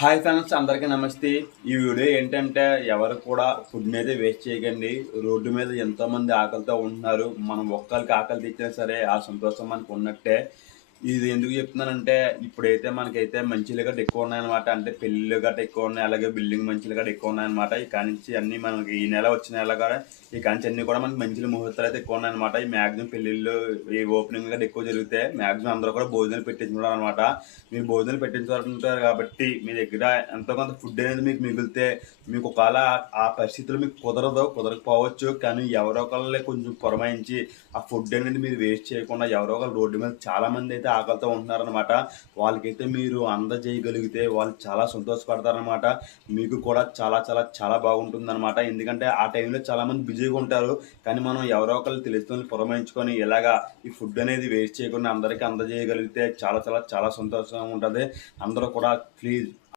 Hi friends, అందరికీ నమస్తే. ఈ వీడియో ఏంటంటే ఎవరు కూడా ఫుడ్ మీద వేస్ట్ చేయకండి. రోడ్డు మీద ఎంతోమంది ఆకలితో ఉంటున్నారు. మనం ఒక్కరికి ఆకలి తెచ్చినా సరే ఆ సంతోషం మనకు ఉన్నట్టే. ఇది ఎందుకు చెప్తున్నానంటే ఇప్పుడైతే మనకైతే మంచిలు గట్ట ఎక్కువ ఉన్నాయన్నమాట. అంటే పెళ్ళిళ్ళు గట్ట ఎక్కువ ఉన్నాయి. అలాగే బిల్డింగ్ మంచిలు గట్ట ఎక్కువ ఉన్నాయన్నమాట. ఈ కానించి అన్నీ మనకి ఈ నెల వచ్చిన నెల కూడా ఈ కానించి అన్నీ కూడా మనకి మంచిలు ముహూర్తాలు అయితే ఎక్కువ ఉన్నాయన్నమాట. ఈ మ్యాక్సిమం పెళ్ళిళ్ళు ఈ ఓపెనింగ్ గట్ట ఎక్కువ జరుగుతాయి. మ్యాక్సిమం అందరూ కూడా భోజనాలు పెట్టించుకుంటారు అనమాట. మీరు భోజనాలు పెట్టించుకుంటారు కాబట్టి మీ దగ్గర ఎంతో కొంత ఫుడ్ అనేది మీకు మిగిలితే మీకు ఒకవేళ ఆ పరిస్థితులు మీకు కుదరకపోవచ్చు. కానీ ఎవరో ఒకళ్ళని కొంచెం పురమాయించి ఆ ఫుడ్ అనేది మీరు వేస్ట్ చేయకుండా ఎవరో ఒకరు రోడ్డు మీద చాలామంది అయితే ఆకలితో ఉంటున్నారనమాట. వాళ్ళకైతే మీరు అందజేయగలిగితే వాళ్ళు చాలా సంతోషపడతారనమాట. మీకు కూడా చాలా చాలా చాలా బాగుంటుందన్నమాట. ఎందుకంటే ఆ టైంలో చాలామంది బిజీగా ఉంటారు. కానీ మనం ఎవరో ఒకళ్ళు తెలుసుకొని పురమాయించుకొని ఇలాగా ఈ ఫుడ్ అనేది వేస్ట్ చేయకుండా అందరికీ అందజేయగలిగితే చాలా చాలా చాలా సంతోషంగా ఉంటుంది. అందరూ కూడా ప్లీజ్